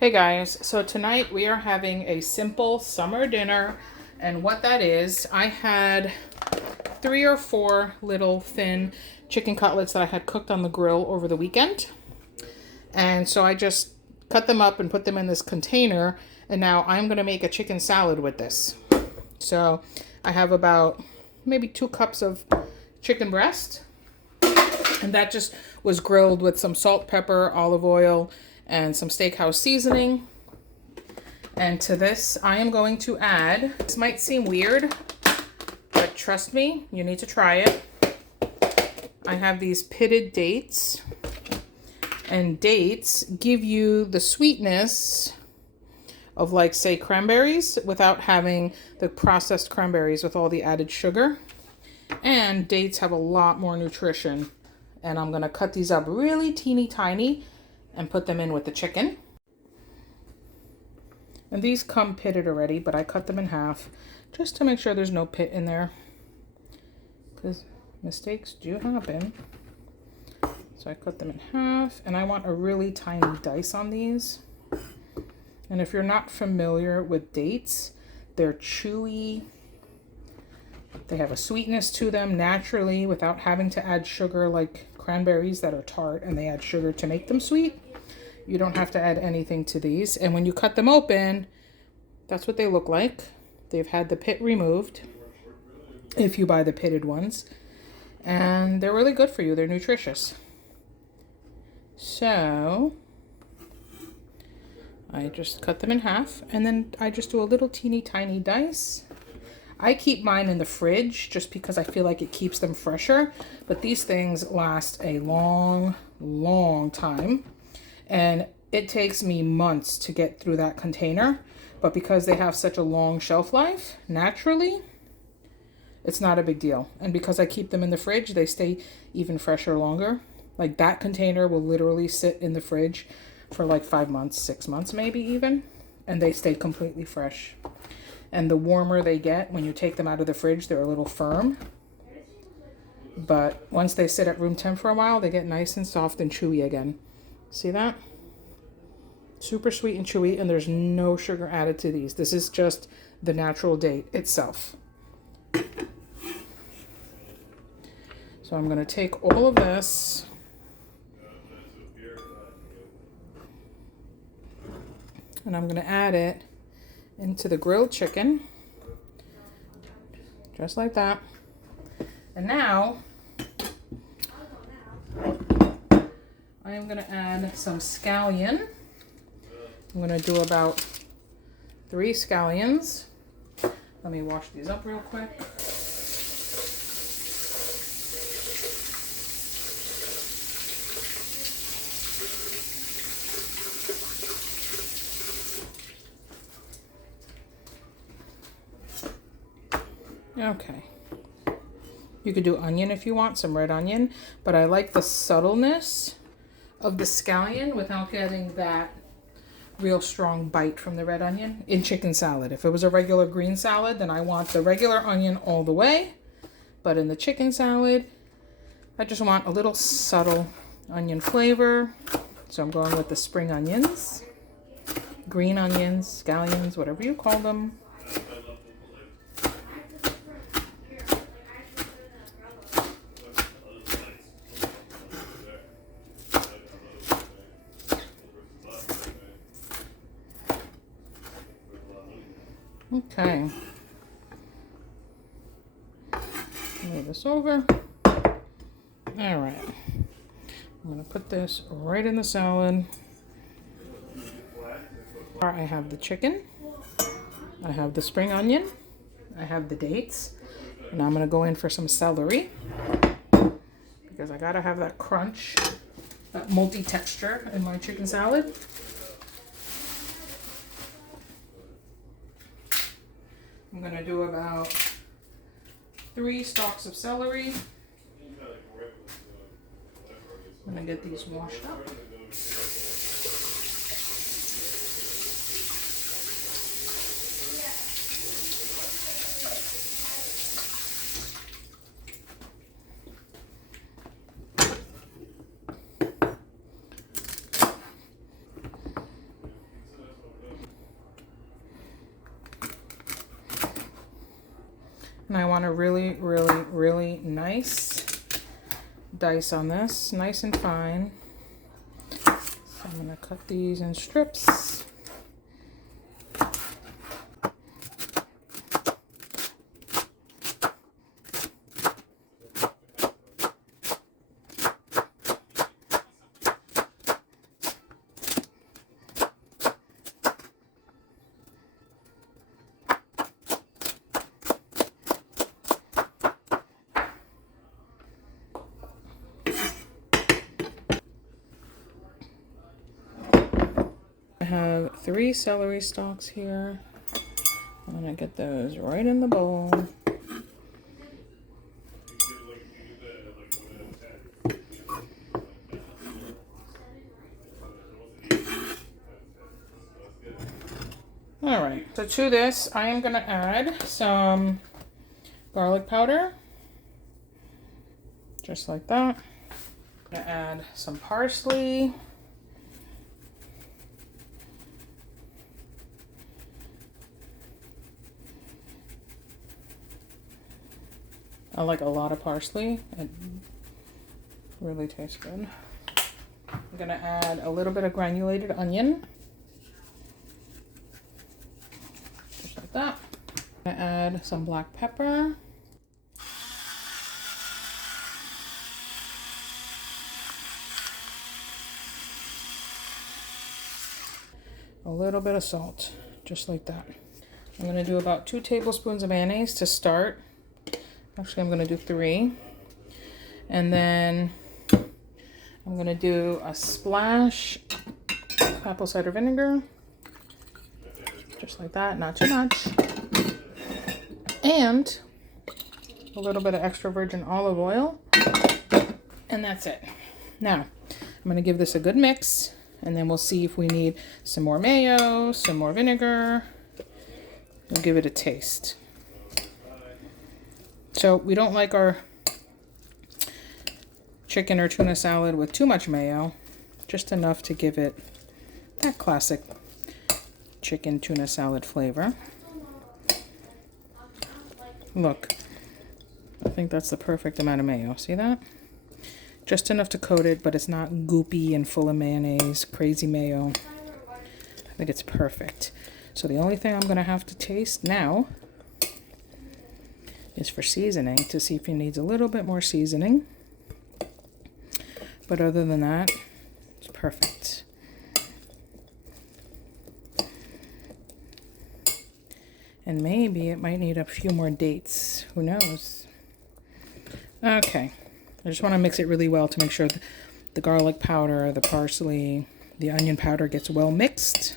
Hey guys, so tonight we are having a simple summer dinner, and what that is, I had 3 or 4 little thin chicken cutlets that I had cooked on the grill over the weekend, and so I just cut them up and put them in this container, and now I'm going to make a chicken salad with this. So I have about maybe 2 cups of chicken breast, and that just was grilled with some salt, pepper, olive oil, and some steakhouse seasoning. And to this, I am going to add, this might seem weird, but trust me, you need to try it. I have these pitted dates, and dates give you the sweetness of, like, say, cranberries without having the processed cranberries with all the added sugar. And dates have a lot more nutrition. And I'm going to cut these up really teeny tiny and put them in with the chicken. And these come pitted already, but I cut them in half just to make sure there's no pit in there, because mistakes do happen. So I cut them in half, and I want a really tiny dice on these. And if you're not familiar with dates, they're chewy. They have a sweetness to them naturally without having to add sugar like cranberries that are tart and they add sugar to make them sweet. You don't have to add anything to these. And when you cut them open, that's what they look like. They've had the pit removed if you buy the pitted ones. And they're really good for you. They're nutritious. So I just cut them in half, and then I just do a little teeny tiny dice. I keep mine in the fridge just because I feel like it keeps them fresher, but these things last a long, long time, and it takes me months to get through that container, but because they have such a long shelf life, naturally, it's not a big deal. And because I keep them in the fridge, they stay even fresher longer. Like, that container will literally sit in the fridge for like 5 months, 6 months maybe even, and they stay completely fresh. And the warmer they get, when you take them out of the fridge, they're a little firm. But once they sit at room temp for a while, they get nice and soft and chewy again. See that? Super sweet and chewy, and there's no sugar added to these. This is just the natural date itself. So I'm going to take all of this and I'm going to add it into the grilled chicken, just like that. And now I am going to add some scallion. I'm going to do about 3 scallions. Let me wash these up real quick. Okay. You could do onion if you want, some red onion, but I like the subtleness of the scallion without getting that real strong bite from the red onion in chicken salad. If it was a regular green salad, then I want the regular onion all the way, but in the chicken salad, I just want a little subtle onion flavor. So I'm going with the spring onions, green onions, scallions, whatever you call them. Okay. Move this over. All right. I'm going to put this right in the salad. I have the chicken. I have the spring onion. I have the dates. And I'm going to go in for some celery, because I got to have that crunch, that multi-texture in my chicken salad. I'm going to do about 3 stalks of celery. I'm going to get these washed up. And I want a really, really, really nice dice on this, nice and fine. So I'm gonna cut these in strips. I have 3 celery stalks here. I'm gonna get those right in the bowl. All right, so to this, I am gonna add some garlic powder, just like that. I'm gonna add some parsley. I like a lot of parsley. It really tastes good. I'm gonna add a little bit of granulated onion. Just like that. I'm gonna add some black pepper. A little bit of salt, just like that. I'm gonna do about 2 tablespoons of mayonnaise to start. Actually, I'm gonna do 3. And then I'm gonna do a splash of apple cider vinegar. Just like that, not too much. And a little bit of extra virgin olive oil. And that's it. Now, I'm gonna give this a good mix, and then we'll see if we need some more mayo, some more vinegar. We'll give it a taste. So we don't like our chicken or tuna salad with too much mayo, just enough to give it that classic chicken tuna salad flavor. Look, I think that's the perfect amount of mayo. See that? Just enough to coat it, but it's not goopy and full of mayonnaise, crazy mayo. I think it's perfect. So the only thing I'm gonna have to taste now is for seasoning, to see if it needs a little bit more seasoning. But other than that, it's perfect. And maybe it might need a few more dates. Who knows? Okay. I just want to mix it really well to make sure the garlic powder, the parsley, the onion powder gets well mixed.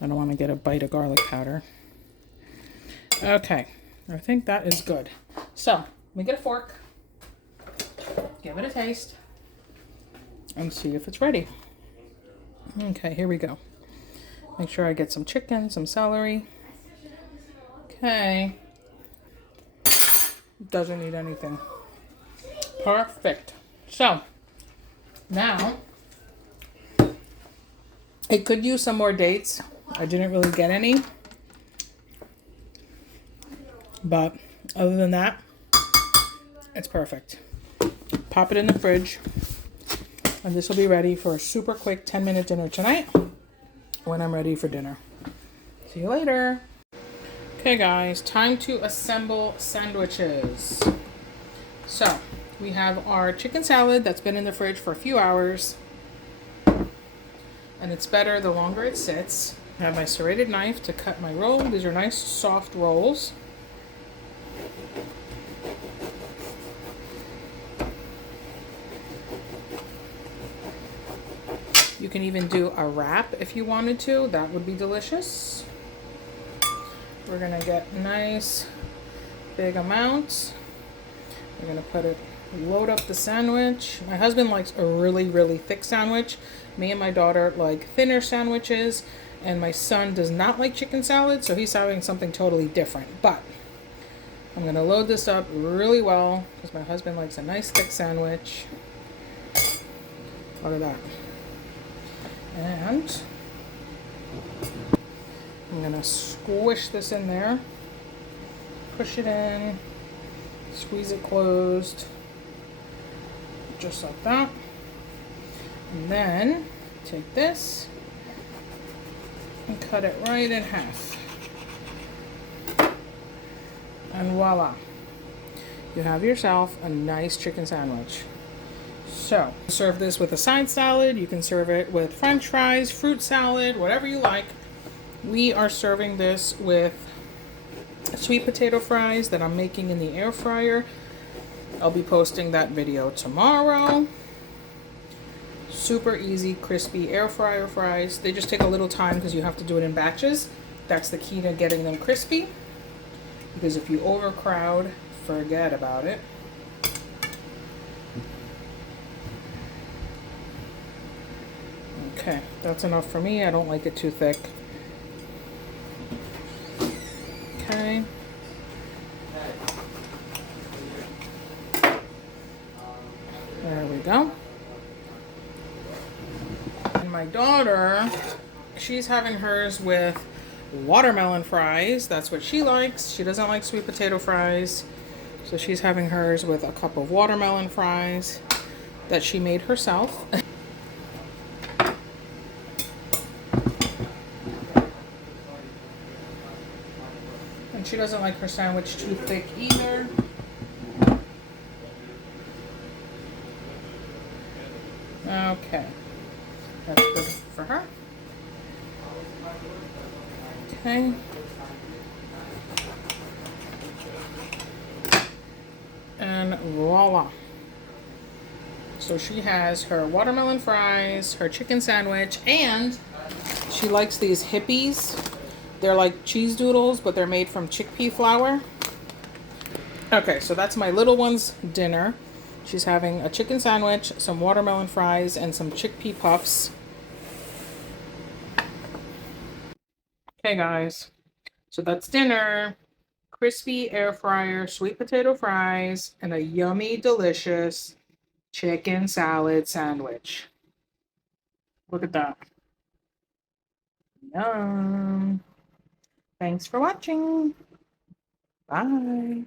I don't want to get a bite of garlic powder. Okay. I think that is good. So, let me get a fork. Give it a taste. And see if it's ready. Okay, here we go. Make sure I get some chicken, some celery. Okay. Doesn't need anything. Perfect. So, now, it could use some more dates. I didn't really get any. But other than that, it's perfect. Pop it in the fridge. And this will be ready for a super quick 10-minute dinner tonight when I'm ready for dinner. See you later. Okay guys, time to assemble sandwiches. So, we have our chicken salad that's been in the fridge for a few hours. And it's better the longer it sits. I have my serrated knife to cut my roll. These are nice soft rolls. You can even do a wrap if you wanted to. That would be delicious. We're gonna get nice big amounts. We're gonna load up the sandwich. My husband likes a really, really thick sandwich. Me and my daughter like thinner sandwiches. And my son does not like chicken salad, so he's having something totally different. But I'm gonna load this up really well because my husband likes a nice thick sandwich. Look at that. And I'm gonna squish this in there. push it in, squeeze it closed, just like that. And then take this and cut it right in half. And voila, you have yourself a nice chicken sandwich. So, serve this with a side salad. You can serve it with French fries, fruit salad, whatever you like. We are serving this with sweet potato fries that I'm making in the air fryer. I'll be posting that video tomorrow. Super easy, crispy air fryer fries. They just take a little time because you have to do it in batches. That's the key to getting them crispy. Because if you overcrowd, forget about it. Okay, that's enough for me. I don't like it too thick. Okay. There we go. And my daughter, she's having hers with watermelon fries. That's what she likes. She doesn't like sweet potato fries. So she's having hers with a cup of watermelon fries that she made herself. And she doesn't like her sandwich too thick either. Okay. That's good for her. Okay. And voila. So she has her watermelon fries, her chicken sandwich, and she likes these hippies. They're like cheese doodles, but they're made from chickpea flour. Okay, so that's my little one's dinner. She's having a chicken sandwich, some watermelon fries, and some chickpea puffs. Okay, guys. So that's dinner. Crispy air fryer, sweet potato fries, and a yummy, delicious chicken salad sandwich. Look at that. Yum. Thanks for watching. Bye.